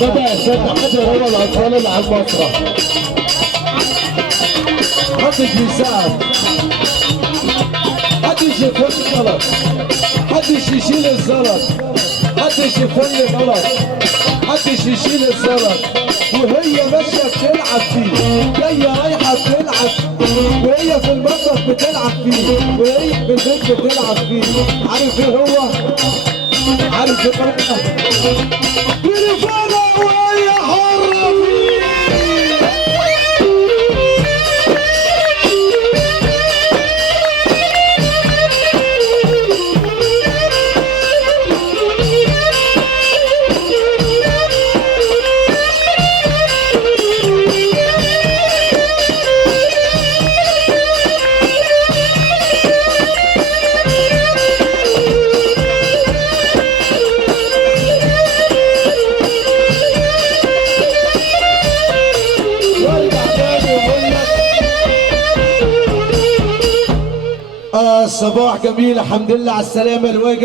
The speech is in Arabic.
بدأ يسمع حضر هو الأطفال اللي على المسرح. محدش بيساعد، محدش يفل غلط، محدش يشيل الزلط، محدش يفل غلط، محدش يشيل الزلط. وهي ماشية بتلعب فيه، جاية رايحة بتلعب، وهي في المطبخ بتلعب فيه، وهي في البيت بتلعب فيه. عارف ايه هو؟ عارف ايه هو؟ تليفونها وهي حرة فيه. صباح جميل، الحمد لله على السلامة. الواجب